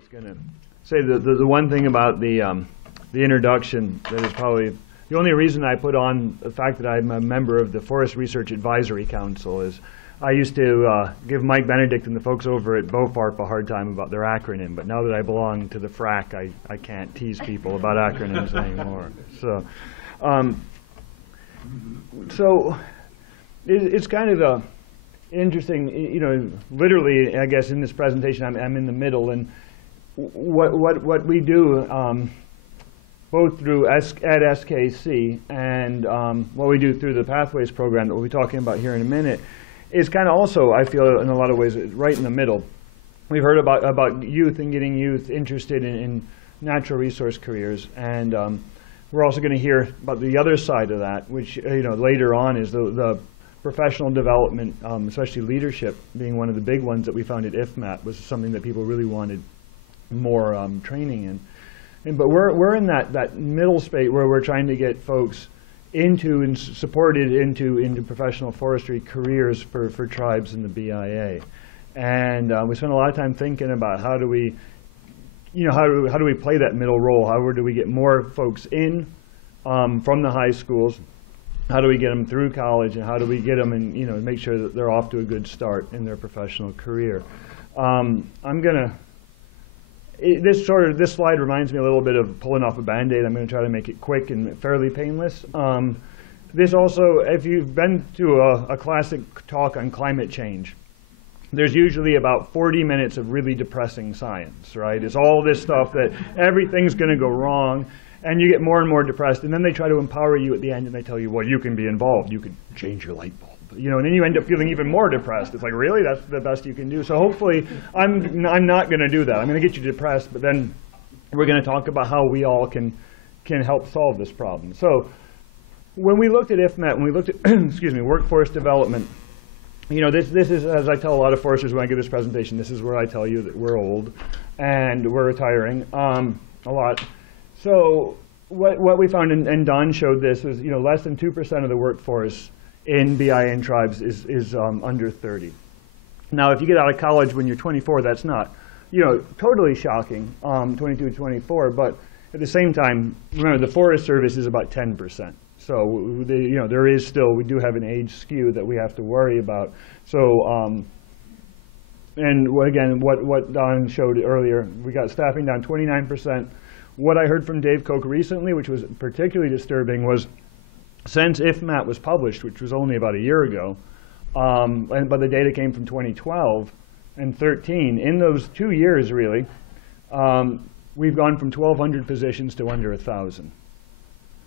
was going to say the one thing about the introduction that is probably the only reason I put on the fact that I'm a member of the Forest Research Advisory Council is I used to give Mike Benedict and the folks over at BOFARP a hard time about their acronym, but now that I belong to the FRAC, I can't tease people about acronyms anymore. So, it's kind of interesting, you know, literally, I guess, in this presentation, I'm in the middle, and what we do, both through at SKC and what we do through the Pathways program that we'll be talking about here in a minute, is kind of also, I feel, in a lot of ways, right in the middle. We've heard about youth and getting youth interested in natural resource careers, and we're also going to hear about the other side of that, which, you know, later on is the professional development, especially leadership being one of the big ones that we found at IFMAT, was something that people really wanted more training in. But we're in that middle space where we're trying to get folks into and supported into professional forestry careers for tribes in the BIA. And we spent a lot of time thinking about how do we, you know, how do we play that middle role? How do we get more folks in from the high schools? How do we get them through college, and how do we get them and, you know, make sure that they're off to a good start in their professional career? This slide reminds me a little bit of pulling off a Band-Aid. I'm going to try to make it quick and fairly painless. This also, if you've been to a classic talk on climate change, there's usually about 40 minutes of really depressing science, right? It's all this stuff that everything's going to go wrong, and you get more and more depressed, and then they try to empower you at the end, and they tell you, well, you can be involved. You can change your light bulb. You know, and then you end up feeling even more depressed. It's like, really? That's the best you can do? So hopefully, I'm not going to do that. I'm going to get you depressed, but then we're going to talk about how we all can help solve this problem. So when we looked at IFMET, when we looked at, excuse me, workforce development, you know, this is, as I tell a lot of foresters when I give this presentation, this is where I tell you that we're old and we're retiring a lot. So what we found, and Don showed this, was, you know, less than 2% of the workforce in BIN tribes is under 30. Now, if you get out of college when you're 24, that's not, you know, totally shocking, 22, 24. But at the same time, remember, the Forest Service is about 10%. So, you know, there is still, we do have an age skew that we have to worry about. So, and again, what Don showed earlier, we got staffing down 29%. What I heard from Dave Koch recently, which was particularly disturbing, was since IFMAT was published, which was only about a year ago, but the data came from 2012 and 13, in those 2 years, really, we've gone from 1,200 positions to under 1,000.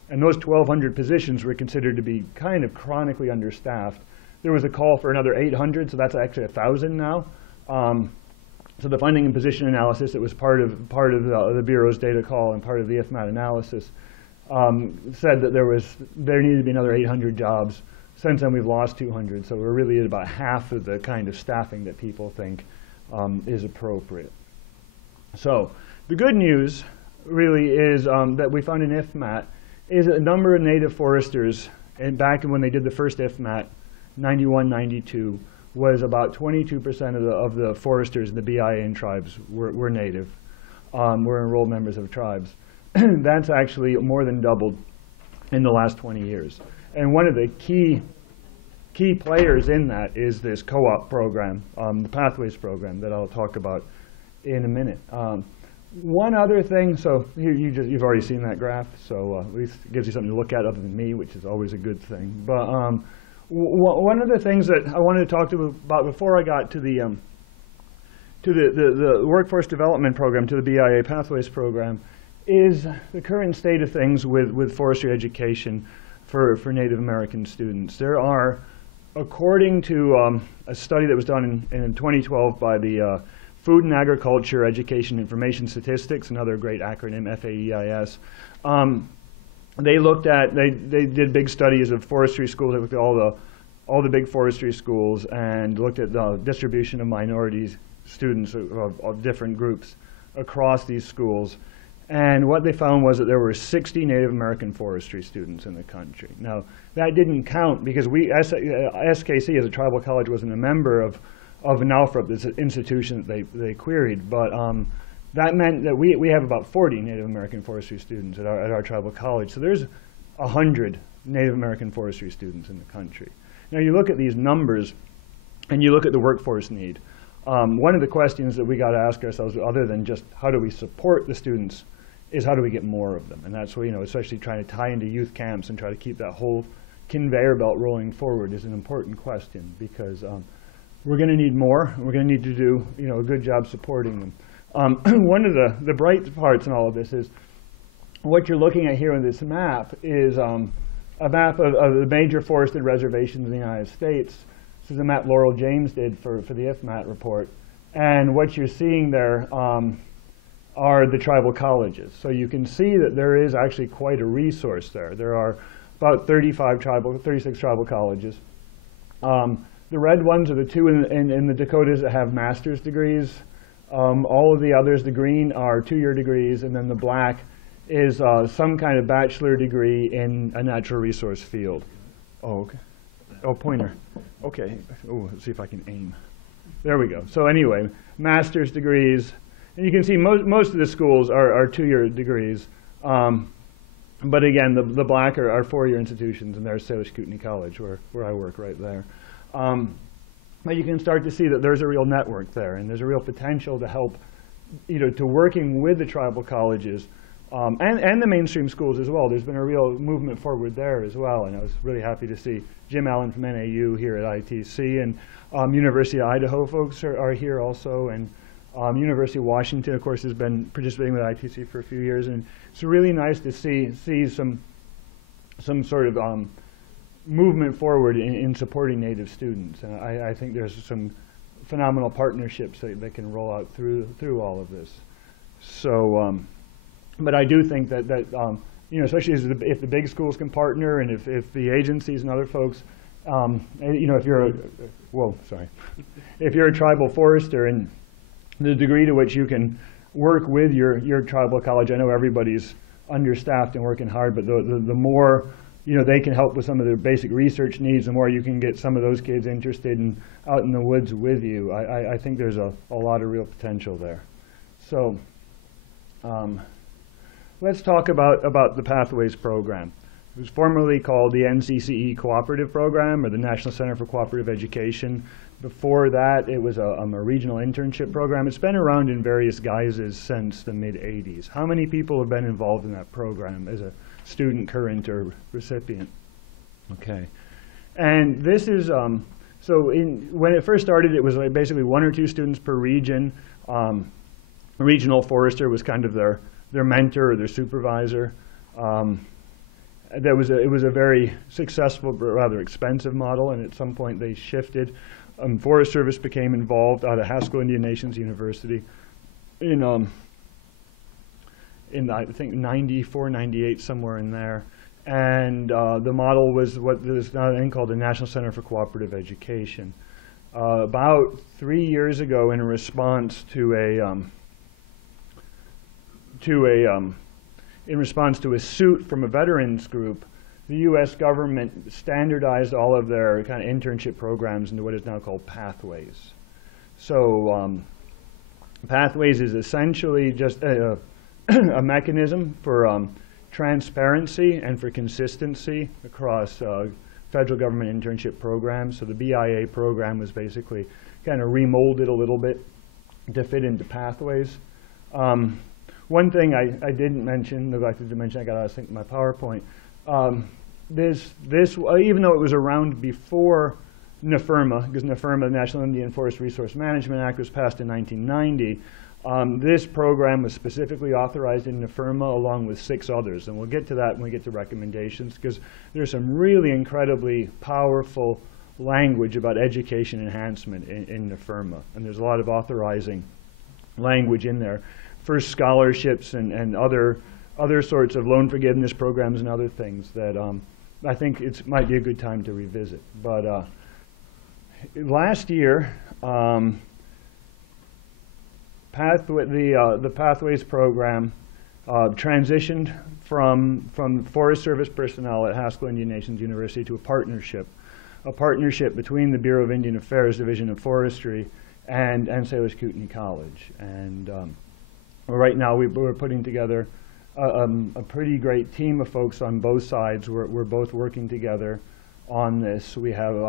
And those 1,200 positions were considered to be kind of chronically understaffed. There was a call for another 800, so that's actually 1,000 now. So the funding and position analysis that was part of the Bureau's data call and part of the IFMAT analysis said that there needed to be another 800 jobs. Since then, we've lost 200, so we're really at about half of the kind of staffing that people think is appropriate. So the good news really is that we found in IFMAT is a number of native foresters, and back when they did the first IFMAT, 91, 92, was about 22% of the foresters in the BIN tribes were native, were enrolled members of tribes. That's actually more than doubled in the last 20 years. And one of the key players in that is this co-op program, the Pathways program that I'll talk about in a minute. One other thing, so you've already seen that graph, so at least it gives you something to look at other than me, which is always a good thing. But one of the things that I wanted to talk to you about before I got to the workforce development program, to the BIA Pathways program, is the current state of things with forestry education for Native American students. There are, according to a study that was done in 2012 by the Food and Agriculture Education Information Statistics, another great acronym, FAEIS, they did big studies of forestry schools. They looked at all the big forestry schools and looked at the distribution of minorities, students of different groups across these schools. And what they found was that there were 60 Native American forestry students in the country. Now, that didn't count because SKC, as a tribal college, wasn't a member of NALFREP, this institution that they queried. But that meant that we have about 40 Native American forestry students at our tribal college. So there's 100 Native American forestry students in the country. Now you look at these numbers and you look at the workforce need. One of the questions that we got to ask ourselves, other than just how do we support the students, is how do we get more of them? And that's where, especially trying to tie into youth camps and try to keep that whole conveyor belt rolling forward is an important question, because we're going to need more. We're going to need to do a good job supporting them. One of the bright parts in all of this is what you're looking at here on this map is a map of the major forested reservations in the United States. This is a map Laurel James did for the IFMAT report. And what you're seeing there are the tribal colleges. So you can see that there is actually quite a resource there. There are about 36 tribal colleges. The red ones are the two in the Dakotas that have master's degrees. All of the others, the green, are two-year degrees, and then the black is some kind of bachelor degree in a natural resource field. Oh, okay. Oh, pointer. Okay. Oh, let's see if I can aim. There we go. So anyway, master's degrees. And you can see most of the schools are two-year degrees. But again, the black are four-year institutions, and there's Salish Kootenai College, where I work right there. But you can start to see that there's a real network there, and there's a real potential to help, to working with the tribal colleges and the mainstream schools as well. There's been a real movement forward there as well, and I was really happy to see Jim Allen from NAU here at ITC, and University of Idaho folks are here also, and University of Washington, of course, has been participating with ITC for a few years, and it's really nice to see some sort of movement forward in supporting Native students. And I think there's some phenomenal partnerships that can roll out through all of this. So, but I do think that especially if the big schools can partner, and if the agencies and other folks, if you're if you're a tribal forester, and the degree to which you can work with your tribal college, I know everybody's understaffed and working hard, but the more they can help with some of their basic research needs, the more you can get some of those kids interested and out in the woods with you. I think there's a lot of real potential there. So let's talk about the Pathways program. It was formerly called the NCCE Cooperative Program, or the National Center for Cooperative Education. Before that, it was a regional internship program. It's been around in various guises since the mid-'80s. How many people have been involved in that program as a student, current, or recipient? Okay. And this is, when it first started, it was like basically 1 or 2 students per region. A regional forester was kind of their mentor or their supervisor. It was a very successful but rather expensive model, and at some point they shifted. Forest Service became involved out of Haskell Indian Nations University in I think 94, 98, somewhere in there. And the model was what is now then called the National Center for Cooperative Education. About 3 years ago, in response to a suit from a veterans group, the U.S. government standardized all of their kind of internship programs into what is now called Pathways. So Pathways is essentially just a mechanism for transparency and for consistency across federal government internship programs. So the BIA program was basically kind of remolded a little bit to fit into Pathways. One thing I didn't mention, neglected to mention, I got to sync my PowerPoint. This even though it was around before NFIRMA, because NFIRMA, the National Indian Forest Resource Management Act, was passed in 1990, this program was specifically authorized in NFIRMA along with 6 others. And we'll get to that when we get to recommendations, because there's some really incredibly powerful language about education enhancement in NFIRMA. And there's a lot of authorizing language in there for scholarships and other sorts of loan forgiveness programs and other things that I think it might be a good time to revisit. But last year, the Pathways program transitioned from Forest Service personnel at Haskell Indian Nations University to a partnership between the Bureau of Indian Affairs Division of Forestry and Salish Kootenai College. And right now we're putting together a pretty great team of folks on both sides. We're both working together on this. We have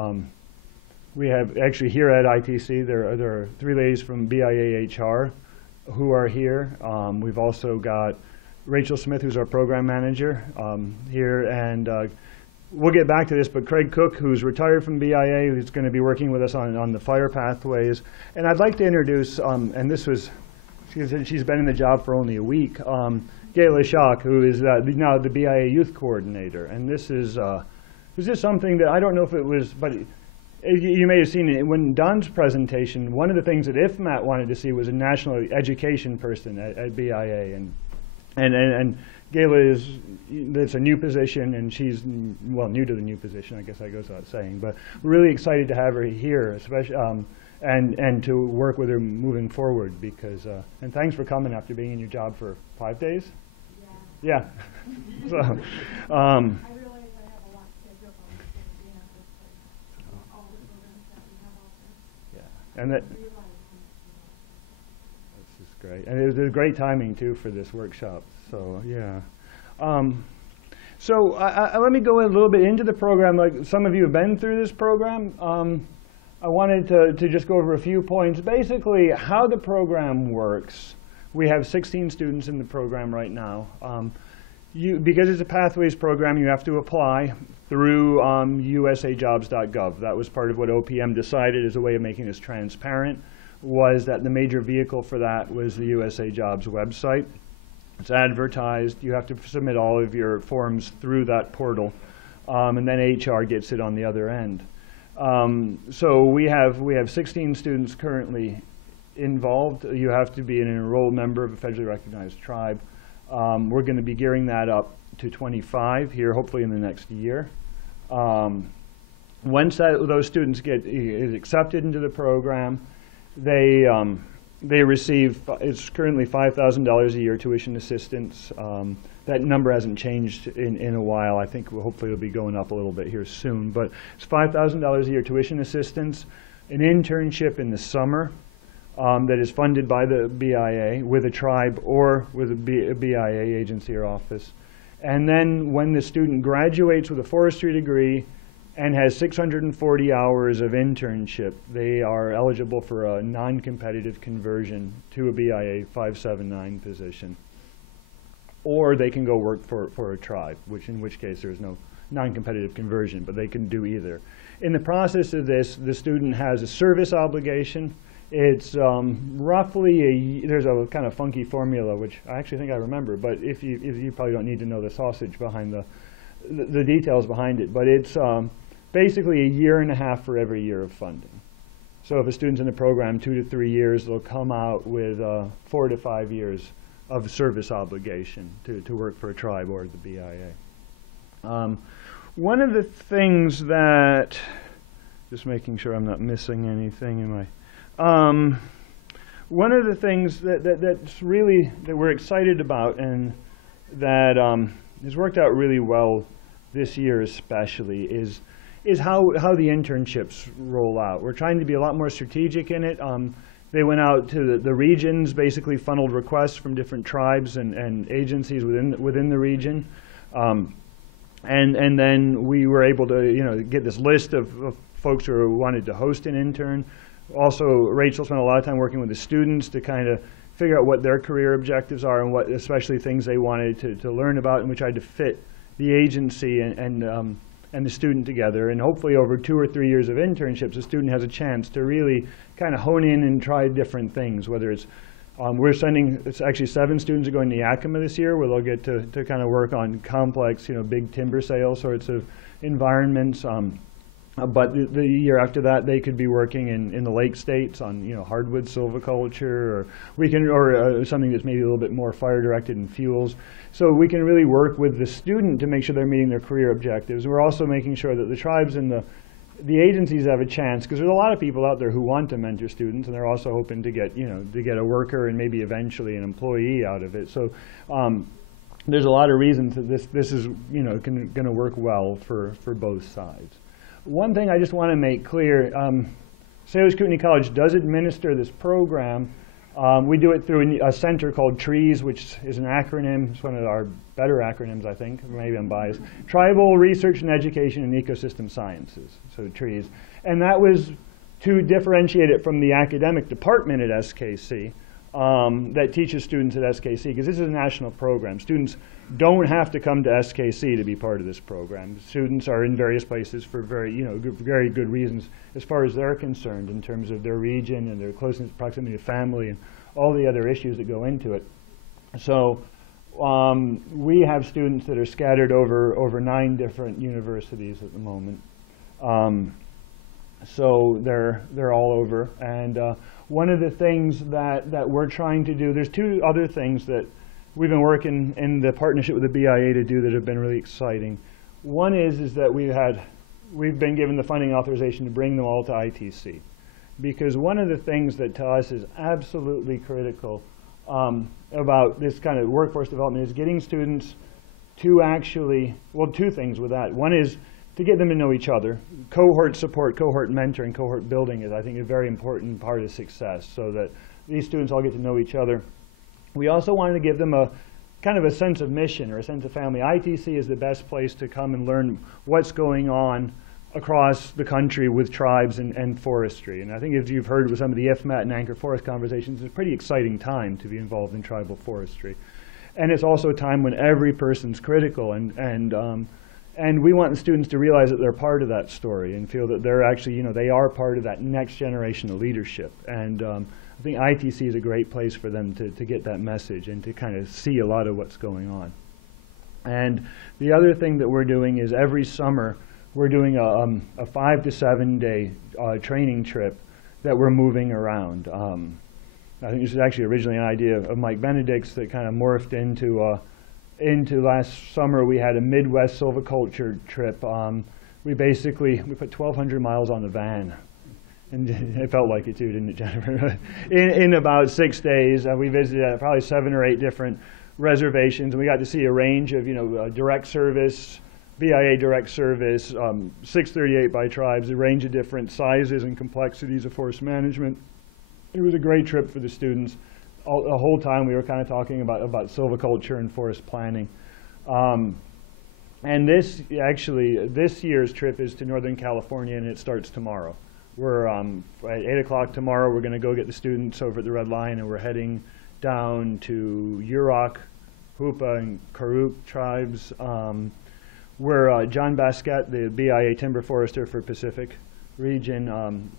actually here at ITC, there are 3 ladies from BIA HR who are here. We've also got Rachel Smith, who's our program manager here, and we'll get back to this, but Craig Cook, who's retired from BIA, who's going to be working with us on the fire pathways. And I'd like to introduce, and this was, she's been in the job for only a week, Gayla Schock, who is now the BIA Youth Coordinator. And this is something that I don't know if it was, but you may have seen it when Don's presentation. One of the things that IFMAT wanted to see was a national education person at BIA, and Gayla it's a new position, and she's, well, new to the new position, I guess that goes without saying, but we're really excited to have her here, especially, and to work with her moving forward, because, and thanks for coming after being in your job for 5 days? Yeah. Yeah. So, I realize I have a lot to catch up on being at this place, all the programs that we have out there. Yeah, and that. This is great, and it was great timing too for this workshop. So yeah. So let me go a little bit into the program. Like some of you have been through this program. I wanted to just go over a few points. Basically, how the program works. We have 16 students in the program right now. Because it's a Pathways program, you have to apply through usajobs.gov. That was part of what OPM decided as a way of making this transparent, was that the major vehicle for that was the USA Jobs website. It's advertised. You have to submit all of your forms through that portal, and then HR gets it on the other end. So we have 16 students currently involved. You have to be an enrolled member of a federally recognized tribe. We're going to be gearing that up to 25 here, hopefully in the next year. Once those students get accepted into the program, they receive, it's currently $5,000 a year tuition assistance. That number hasn't changed in a while. I think hopefully it'll be going up a little bit here soon. But it's $5,000 a year tuition assistance, an internship in the summer that is funded by the BIA with a tribe or with a BIA agency or office. And then when the student graduates with a forestry degree and has 640 hours of internship, they are eligible for a non-competitive conversion to a BIA 579 position. Or they can go work for a tribe, in which case there's no non-competitive conversion, but they can do either. In the process of this, the student has a service obligation. It's roughly there's a kind of funky formula, which I actually think I remember, but if you probably don't need to know the sausage behind the details behind it, but it's basically a year and a half for every year of funding. So if a student's in the program 2 to 3 years, they'll come out with 4 to 5 years of service obligation to work for a tribe or the BIA. One of the things that, just making sure I'm not missing anything in my, one of the things that's really, that we're excited about and that has worked out really well this year especially is how the internships roll out. We're trying to be a lot more strategic in it. They went out to the regions, basically funneled requests from different tribes and agencies within the region. And then we were able to get this list of folks who wanted to host an intern. Also, Rachel spent a lot of time working with the students to kind of figure out what their career objectives are and what especially things they wanted to learn about, and we tried to fit the agency and the student together. And hopefully over 2 or 3 years of internships, the student has a chance to really kind of hone in and try different things, whether it's it's actually 7 students are going to Yakima this year, where they'll get to kind of work on complex, big timber sale sorts of environments. But the year after that, they could be working in the lake states on hardwood silviculture, or something that's maybe a little bit more fire directed and fuels. So we can really work with the student to make sure they're meeting their career objectives. We're also making sure that the tribes and the agencies have a chance, because there's a lot of people out there who want to mentor students, and they're also hoping to get a worker and maybe eventually an employee out of it. So there's a lot of reasons that this is going to work well for both sides. One thing I just want to make clear, Salish Kootenai College does administer this program. We do it through a center called TREES, which is an acronym. It's one of our better acronyms, I think. Maybe I'm biased. Tribal Research and Education in Ecosystem Sciences, so TREES. And that was to differentiate it from the academic department at SKC that teaches students at SKC, because this is a national program. Students don't have to come to SKC to be part of this program. Students are in various places for very good reasons as far as they're concerned in terms of their region and their closeness, proximity to family, and all the other issues that go into it. So we have students that are scattered over 9 different universities at the moment. So they're all over. And one of the things that we're trying to do, there's 2 other things that we've been working in the partnership with the BIA to do that have been really exciting. One is that we've been given the funding authorization to bring them all to ITC. Because one of the things that to us is absolutely critical about this kind of workforce development is getting students to actually, well, 2 things with that. One is to get them to know each other. Cohort support, cohort mentoring, cohort building is, I think, a very important part of success, so that these students all get to know each other. We also wanted to give them a kind of a sense of mission or a sense of family. ITC is the best place to come and learn what's going on across the country with tribes and forestry. And I think as you've heard with some of the IFMAT and Anchor Forest conversations, it's a pretty exciting time to be involved in tribal forestry. And it's also a time when every person's critical, and we want the students to realize that they're part of that story and feel that they're actually, they are part of that next generation of leadership. And I think ITC is a great place for them to get that message and to kind of see a lot of what's going on. And the other thing that we're doing is every summer we're doing a 5 to 7 day training trip that we're moving around. I think this is actually originally an idea of Mike Benedict's that kind of morphed into last summer. We had a Midwest silviculture trip. We put 1,200 miles on the van. And it felt like it too, didn't it, Jennifer? in about 6 days, we visited probably 7 or 8 different reservations, and we got to see a range of, direct service, BIA direct service, 638 by tribes, a range of different sizes and complexities of forest management. It was a great trip for the students. The whole time we were kind of talking about silviculture and forest planning. And this year's trip is to Northern California, and it starts tomorrow. We're at 8 o'clock tomorrow. We're going to go get the students over at the Red Lion, and we're heading down to Yurok, Hupa, and Karuk tribes, where John Basquette, the BIA timber forester for Pacific region,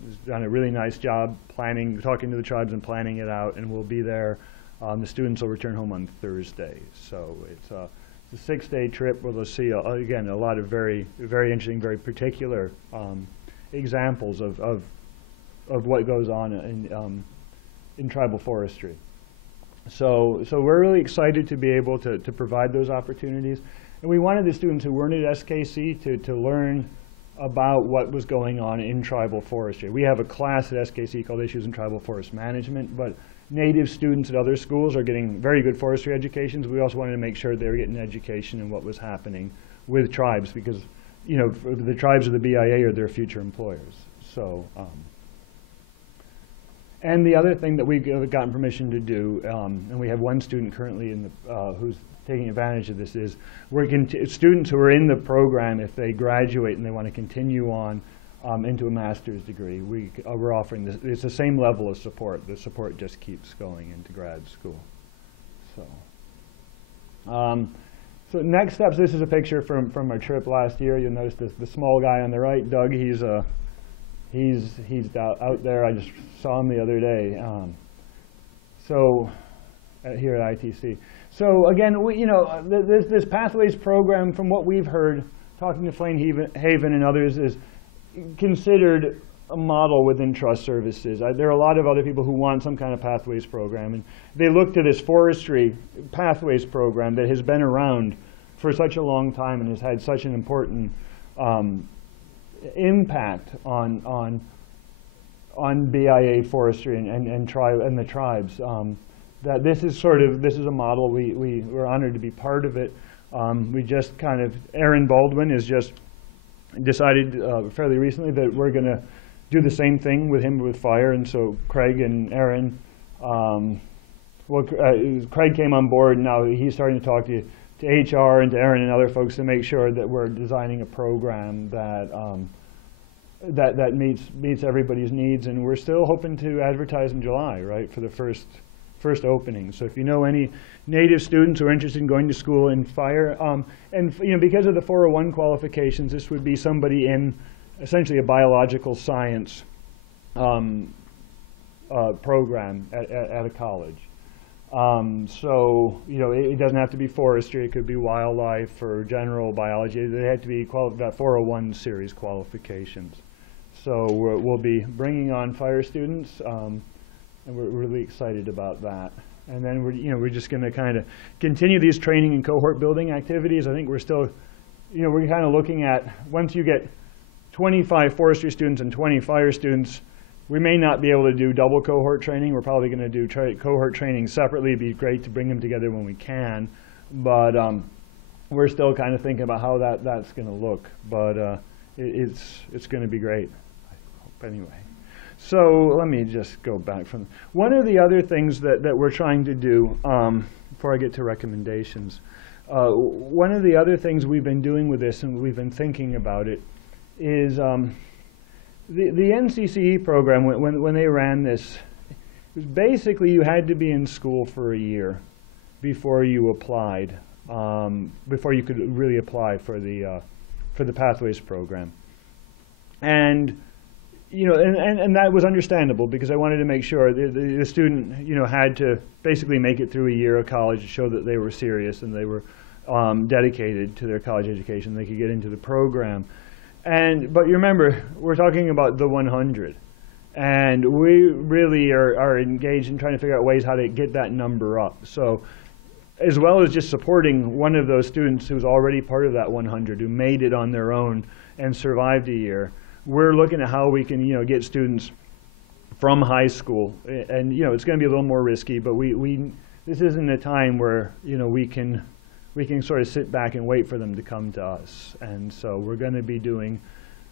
has done a really nice job talking to the tribes and planning it out, and we'll be there. The students will return home on Thursday. So it's a 6-day trip where they'll see, again, a lot of very, very interesting, very particular examples of what goes on in tribal forestry. So we're really excited to be able to provide those opportunities. And we wanted the students who weren't at SKC to learn about what was going on in tribal forestry. We have a class at SKC called Issues in Tribal Forest Management, but native students at other schools are getting very good forestry educations. We also wanted to make sure they were getting education in what was happening with tribes, because the tribes of the BIA are their future employers. So, and the other thing that we've gotten permission to do, and we have one student currently who's taking advantage of this, is students who are in the program, if they graduate and they want to continue on into a master's degree, we're offering this. It's the same level of support. The support just keeps going into grad school. So next steps, this is a picture from our trip last year. You'll notice the small guy on the right, Doug, he's out there. I just saw him the other day. Here at ITC. So again, this Pathways program, from what we've heard, talking to Flame Haven and others, is considered a model within trust services. There are a lot of other people who want some kind of Pathways program, and they look to this forestry Pathways program that has been around for such a long time and has had such an important impact on BIA forestry and the tribes. That this is a model. We're honored to be part of it. We just Aaron Baldwin has just decided fairly recently that we're going to do the same thing with him with fire, and so Craig and Aaron Well, Craig came on board, and now he's starting to talk to HR and to Aaron and other folks to make sure that we're designing a program that that meets everybody's needs. And we're still hoping to advertise in July, right, for the first opening. So if you know any native students who are interested in going to school in fire, and because of the 401 qualifications, this would be somebody in essentially a biological science program at a college. So it doesn't have to be forestry. It could be wildlife or general biology. They have to be that 401 series qualifications. So we'll be bringing on fire students, and we're really excited about that. And then we're just going to kind of continue these training and cohort building activities. I think we're still, we're kind of looking at, once you get 25 forestry students and 20 fire students, we may not be able to do double cohort training. We're probably going to do cohort training separately. It'd be great to bring them together when we can, but we're still kind of thinking about how that's going to look. But it's going to be great, I hope, anyway. So let me just go back from one of the other things that we're trying to do before I get to recommendations. One of the other things we've been doing with this, and we've been thinking about it, is the NCCE program, when they ran this, it was basically you had to be in school for a year before you applied, before you could really apply for the Pathways program. And and that was understandable, because I wanted to make sure the student had to basically make it through a year of college to show that they were serious and they were dedicated to their college education. They could get into the program. But you remember, we're talking about the 100. And we really are engaged in trying to figure out ways how to get that number up. So as well as just supporting one of those students who's already part of that 100, who made it on their own and survived a year, we're looking at how we can get students from high school. And it's going to be a little more risky, but this isn't a time where we can sort of sit back and wait for them to come to us. And so we're going to be doing,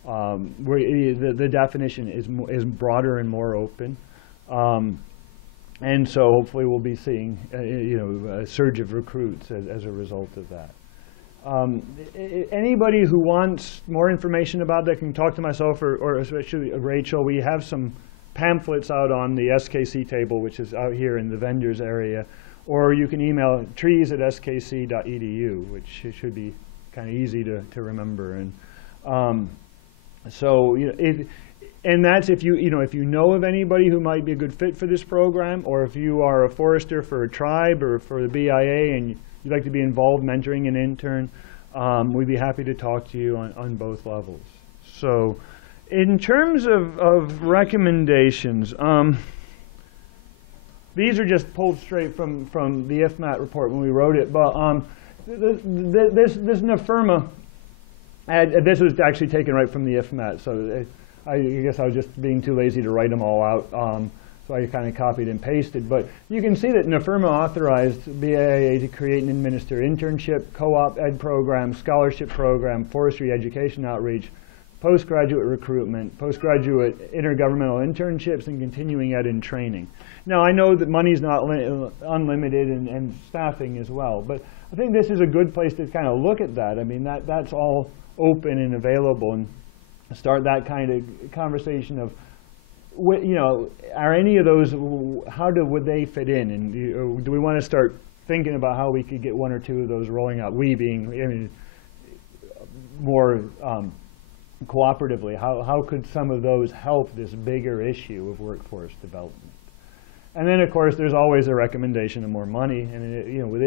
the definition is broader and more open. And so hopefully we'll be seeing a surge of recruits as a result of that. Anybody who wants more information about that can talk to myself or especially Rachel. We have some pamphlets out on the SKC table, which is out here in the vendors area. Or you can email trees@skc.edu, which should be kind of easy to remember. And and that's if you know of anybody who might be a good fit for this program, or if you are a forester for a tribe or for the BIA and you'd like to be involved mentoring an intern, we'd be happy to talk to you on both levels. So in terms of recommendations, these are just pulled straight from the IFMAT report when we wrote it. But this NFIRMA, this was actually taken right from the IFMAT. So I guess I was just being too lazy to write them all out. So I kind of copied and pasted. But you can see that NFIRMA authorized BIA to create and administer internship, co-op ed program, scholarship program, forestry education outreach, postgraduate recruitment, postgraduate intergovernmental internships, and continuing ed and training. Now, I know that money's not unlimited and staffing as well, but I think this is a good place to kind of look at that. I mean, that's all open and available, and start that kind of conversation of, are any of those, would they fit in? And do we want to start thinking about how we could get one or two of those rolling out? We being, more cooperatively, how could some of those help this bigger issue of workforce development? And then, of course, there's always a recommendation of more money. And with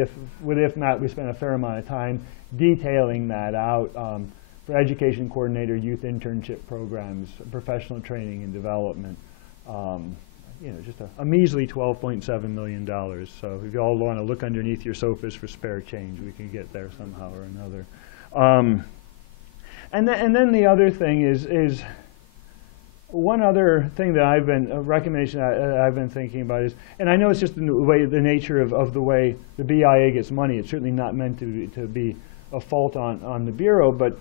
IFMAT, we spent a fair amount of time detailing that out for education coordinator, youth internship programs, professional training and development. Just a measly $12.7 million. So if you all want to look underneath your sofas for spare change, we can get there somehow or another. And then the other thing is one other thing that a recommendation I've been thinking about is, and I know it's just the nature of the way the BIA gets money. It's certainly not meant to be a fault on the Bureau, but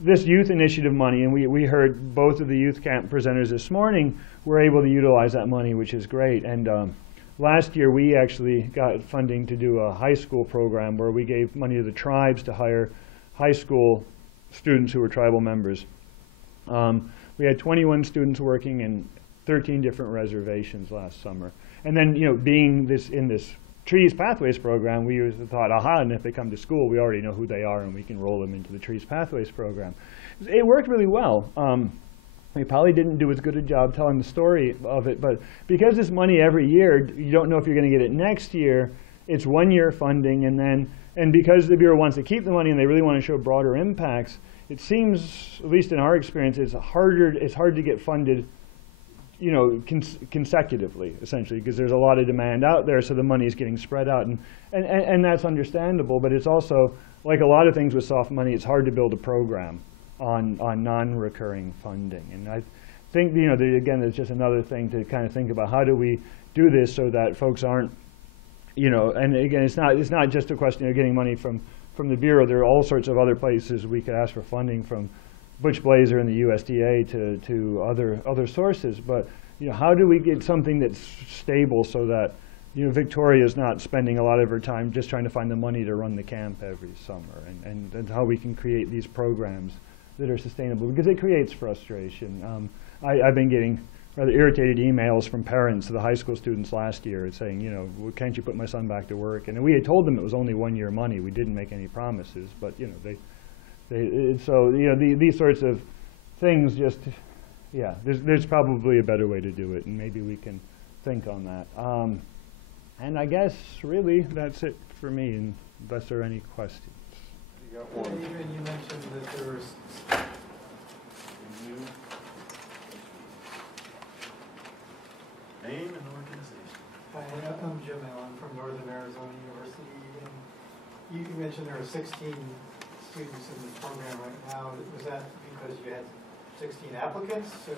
this youth initiative money, and we heard both of the youth camp presenters this morning were able to utilize that money, which is great. And last year we actually got funding to do a high school program where we gave money to the tribes to hire high school students who were tribal members. We had 21 students working in 13 different reservations last summer. And then, being in this Trees Pathways program, we thought, aha, and if they come to school, we already know who they are and we can roll them into the Trees Pathways program. It worked really well. We probably didn't do as good a job telling the story of it, but because this money every year, you don't know if you're going to get it next year, it's 1 year funding, and because the Bureau wants to keep the money and they really want to show broader impacts, it seems, at least in our experience, it's hard to get funded consecutively, essentially, because there's a lot of demand out there, so the money is getting spread out, and that's understandable. But it's also, like a lot of things with soft money, it's hard to build a program on non-recurring funding. And I think, again, there's just another thing to kind of think about. How do we do this so that folks aren't, and again, it's not just a question of getting money from the Bureau. There are all sorts of other places we could ask for funding, from Butch Blazer and the USDA to other sources. But how do we get something that's stable so that Victoria's not spending a lot of her time just trying to find the money to run the camp every summer, and how we can create these programs that are sustainable, because it creates frustration. I've been getting rather irritated emails from parents of the high school students last year saying, well, can't you put my son back to work? And we had told them it was only 1 year money. We didn't make any promises, but these sorts of things just, there's probably a better way to do it, and maybe we can think on that. And I guess really that's it for me, unless there are any questions. You got one. Adrian, you mentioned that there was Name and organization. Hi, I'm Jim Allen from Northern Arizona University, and you mentioned there are 16 students in this program right now. Was that because you had 16 applicants? So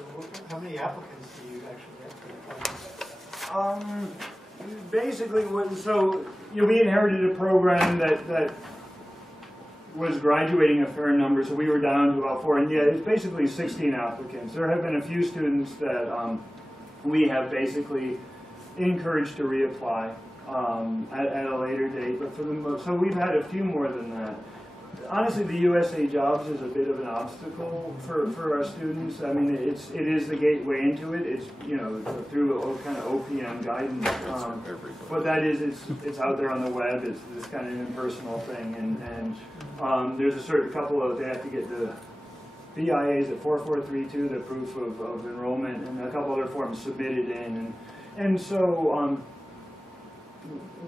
how many applicants do you actually have for the program? Basically, we inherited a program that was graduating a fair number, so we were down to about 4, and it's basically 16 applicants. There have been a few students that we have basically encouraged to reapply at a later date, but so we've had a few more than that. Honestly, the USA Jobs is a bit of an obstacle for our students. I mean, it is the gateway into it. It's through a kind of OPM guidance. What that is, it's out there on the web. It's this kind of impersonal thing, and there's a certain couple of, they have to get the BIAs at 4432, the proof of enrollment, and a couple other forms submitted in, and so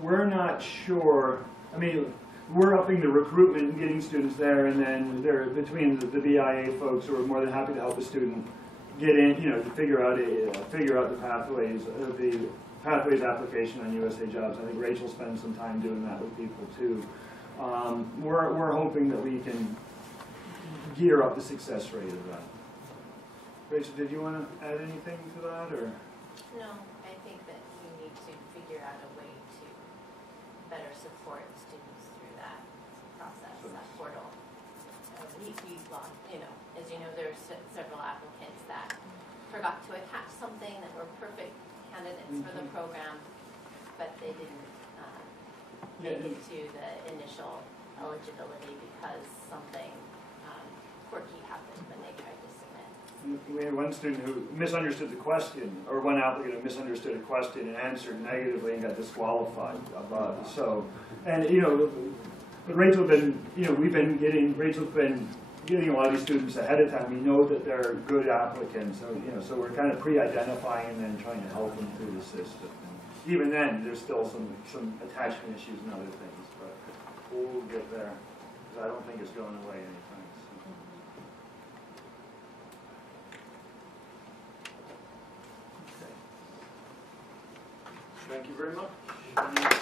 we're not sure. I mean, we're upping the recruitment and getting students there, and then between the BIA folks who are more than happy to help a student get in, to figure out the pathways application on USA Jobs. I think Rachel spends some time doing that with people too. We're hoping that we can gear up the success rate of that. Rachel, did you want to add anything to that, or? No, I think that we need to figure out a way to better support students through that process, that portal. We lost, as you know, there's several applicants that forgot to attach something that were perfect candidates for the program, but they didn't make it to the initial eligibility because something quirky happened when they tried to submit. We had one student who misunderstood the question, or one applicant who misunderstood a question and answered negatively and got disqualified. And but Rachel's been, Rachel's been getting a lot of these students ahead of time. We know that they're good applicants, so we're kind of pre-identifying and then trying to help them through the system. And even then, there's still some attachment issues and other things, but we'll get there, because I don't think it's going away anytime soon. Thank you very much.